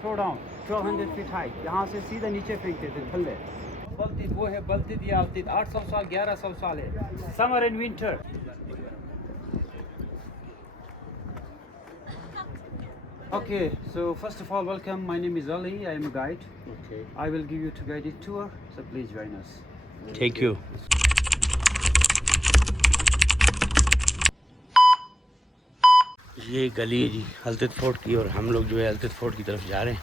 Throw down 1200 feet high, यहाँ से सीधा नीचे फेंकते थे थल्ले। बल्तित वो है, बल्तित या अल्तित 800 साल 1100 साल है, summer and winter. Okay, so first of all, welcome. My name is Ali. I am a guide. Okay. I will give you a guided tour, so please join us. Thank you. ये गली है जी अल्तित fort की, और हम लोग जो है अल्तित fort की तरफ जा रहे हैं।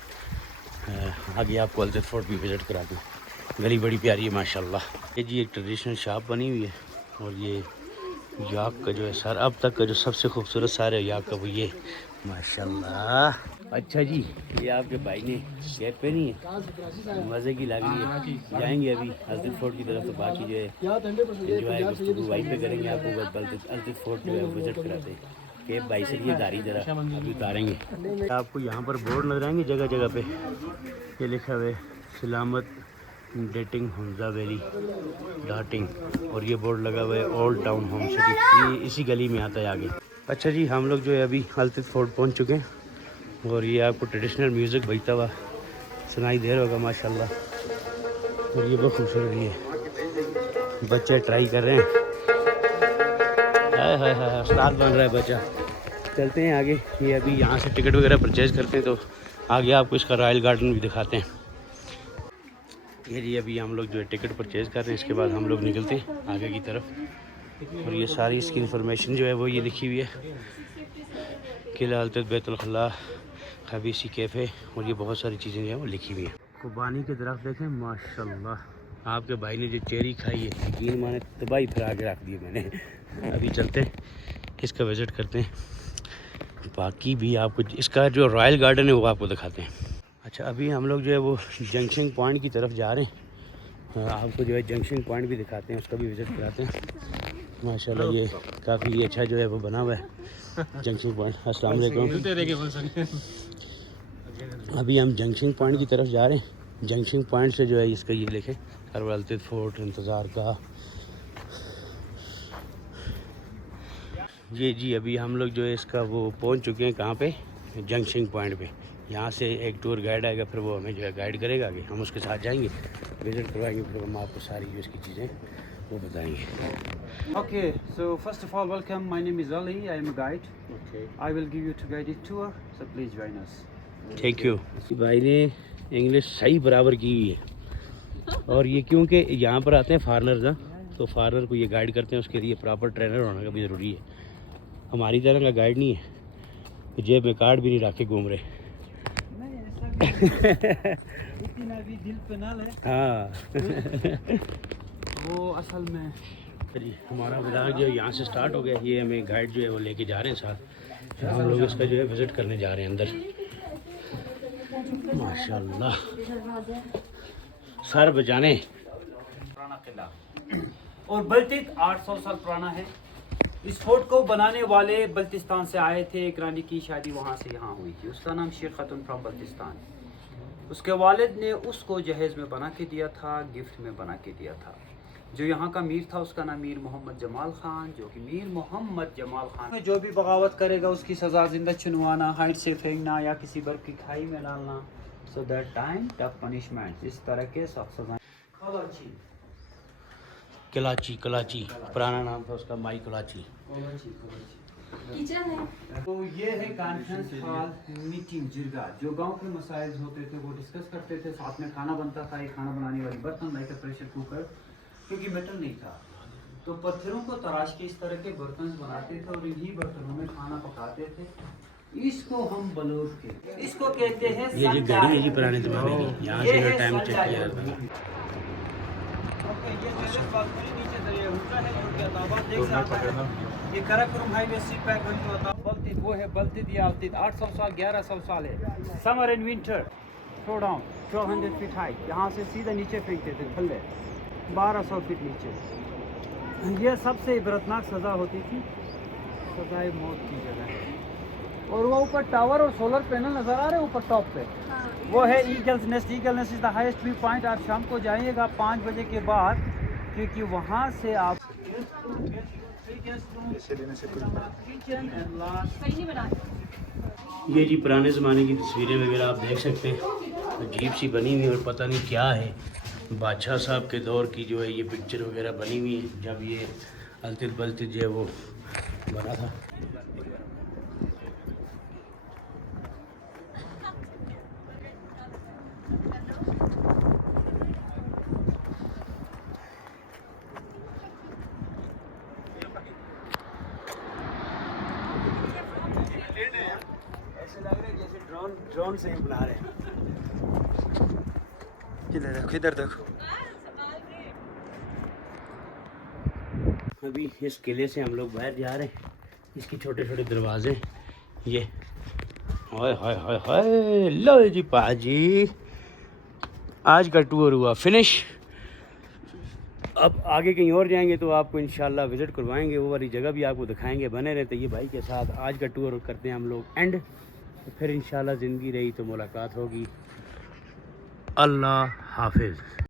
आगे आपको अल्तित फोर्ट भी विज़िट करा दूँ। गली बड़ी प्यारी है माशाल्लाह। ये जी एक ट्रेडिशनल शॉप बनी हुई है, और ये याक का जो है सर अब तक का जो सबसे खूबसूरत सारे याक का वो ये माशाल्लाह। अच्छा जी, ये आपके भाई ने कैप पहनी है, मज़े की लग रही है। जाएंगे अभी अल्तित फोर्ट की तरफ, तो बाकी जो है एंजॉय गुफ्तगू वहीं पे करेंगे। आपको अल्तित फोर्ट जो है विज़िट कराते हैं। कैप भाई से ये दारी जरा अभी उतारेंगे। आपको यहाँ पर बोर्ड नजर आएंगे जगह जगह पे, ये लिखा हुआ है सलामत डेटिंग हमजा वैली डाटिंग, और ये बोर्ड लगा हुआ है ओल्ड टाउन होम सिटी, ये इसी गली में आता है आगे। अच्छा जी, हम लोग जो है अभी अल्तित फोर्ट पहुँच चुके हैं, और ये आपको ट्रेडिशनल म्यूज़िक बजता हुआ सुनाई दे रहा होगा माशाल्लाह। और ये बहुत खूबसूरत भी है, बच्चे ट्राई कर रहे हैं। हाय हाय हाय, उस्ताद बन रहा है बच्चा। चलते हैं आगे। ये अभी यहाँ से टिकट वगैरह परचेज करते हैं, तो आगे आपको इसका रॉयल गार्डन भी दिखाते हैं। ये जी अभी हम लोग जो है टिकट परचेज़ कर रहे हैं, इसके बाद हम लोग निकलते हैं आगे की तरफ। और ये सारी इसकी इन्फॉर्मेशन जो है वो ये लिखी हुई है, किला अल्तित बैतुल खला खबीसी कैफ़े, और ये बहुत सारी चीज़ें जो हैं वो लिखी हुई हैं। खुबानी की तरफ देखें माशाल्लाह। आपके भाई ने जो चेरी खाई है, यकीन माने तबाही फिर आगे रख दी मैंने। अभी चलते हैं इसका विज़िट करते हैं, बाकी भी आपको इसका जो रॉयल गार्डन है वो आपको दिखाते हैं। अच्छा, अभी हम लोग जो है वो जंक्शन पॉइंट की तरफ जा रहे हैं, आपको जो है जंक्शन पॉइंट भी दिखाते हैं, उसका भी विज़िट कराते हैं। माशाल्लाह ये काफ़ी अच्छा जो है वो बना हुआ है जंक्शन पॉइंट। अस्सलाम वालेकुम। अभी हम जंक्शन पॉइंट की तरफ जा रहे हैं। जंक्शन पॉइंट से जो है इसका ये लिखे अल्तित फोर्ट इंतज़ार का। ये जी अभी हम लोग जो है इसका वो पहुंच चुके हैं, कहाँ पे, जंक्शन पॉइंट पे। यहाँ से एक टूर गाइड आएगा, फिर वो हमें जो है गाइड करेगा आगे, हम उसके साथ जाएंगे, विज़िट करवाएंगे, फिर हम आपको सारी जो इसकी चीज़ें वो बताएंगे। Okay, so first of all, welcome. My name is Ali. I am a guide. Okay. I will give you a guided tour, so please join us. Thank you. भाई ने इंग्लिश सही बराबर की हुई है, और ये क्योंकि यहाँ पर आते हैं फॉरेनर्स ना, तो फॉरेनर को ये गाइड करते हैं, उसके लिए प्रॉपर ट्रेनर होना का भी ज़रूरी है। हमारी तरह का गाइड नहीं है, जेब में कार्ड भी नहीं रख के घूम रहे। इतना भी दिल पे ना ले। हाँ वो असल में हमारा व्लॉग जो यहाँ से स्टार्ट हो गया। ये हमें गाइड जो है वो लेके जा रहे हैं साथ, तो हम लोग इसका जो है विज़िट करने जा रहे हैं अंदर। माशाल्लाह, सर बचाने। पुराना किला और बल्तित 800 साल पुराना है। इस फोर्ट को बनाने वाले बल्तिस्तान से आए थे, एक रानी की शादी वहाँ से यहाँ हुई थी, उसका नाम शेख खातून फ्रॉम बल्तिस्तान। उसके वालिद ने उसको जहेज़ में बना के दिया था, गिफ्ट में बना के दिया था। जो यहाँ का मीर था उसका नाम मीर मोहम्मद जमाल खान, जो कि मीर मोहम्मद जमाल खान जो भी बगावत करेगा उसकी सज़ा जिंदा चुनवाना, हाइट से फेंकना या किसी बर्फ की खाई में डालना। So that time tough punishment, इस तरह के सख्त सज़ाएं। कलाची, कलाची पुराना नाम था उसका, माई कलाची। तो ये है कॉन्फ्रेंस हॉल, मीटिंग जिरगा, जो गांव के मसाइल होते थे वो डिस्कस करते थे, साथ में खाना बनता था। एक खाना बनाने वाली बर्तन लाइक प्रेशर कुकर, क्योंकि मेटल नहीं था, तो पत्थरों को तराश के इस तरह के बर्तन बनाते थे और इन्हीं बर्तनों में खाना पकाते थे। इसको हम बलूर के इसको कहते हैं। ये जो गाड़ी है जी पुराने ज़माने की, यहाँ से जो टाइम चेक किया जाता है। ये कराकोरम हाईवे सी पैक बल्तित वो है, बल्तित या अल्तित 800 साल 1100 साल है, summer and winter. Throw down 1200 feet high, यहाँ से सीधा नीचे फेंकते थे थल्ले 1200 फीट नीचे। ये सबसे इबरतनाक सज़ा होती थी, सज़ाए मौत की जगह है। और वो ऊपर टावर और सोलर पैनल नज़र आ रहे हैं ऊपर टॉप पे, वो है eagles nest. Eagle nest is the highest view point. आप शाम को जाइएगा 5 बजे के बाद, क्योंकि वहाँ से आप किचन एंड लास्ट ये जी पुराने ज़माने की तस्वीरें वगैरह आप देख सकते हैं, अजीब सी बनी हुई और पता नहीं क्या है। बादशाह साहब के दौर की जो है ये पिक्चर वगैरह बनी हुई है, जब ये अल्तित बल्तित जो है वो बना था। ऐसे लग रहा है जैसे ड्रोन से बना रहे हैं। किधर देखो। अभी इस किले से हम लोग बाहर जा रहे हैं। इसके छोटे छोटे दरवाजे ये, हाय हाय हाय हाय। लो जी पाजी, आज का टूर हुआ फिनिश। अब आगे कहीं और जाएंगे तो आपको इंशाल्लाह विज़िट करवाएंगे, वो वाली जगह भी आपको दिखाएंगे। बने रहते ये भाई के साथ। आज का टूर करते हैं हम लोग एंड, तो फिर इंशाल्लाह ज़िंदगी रही तो मुलाकात होगी। अल्लाह हाफिज़।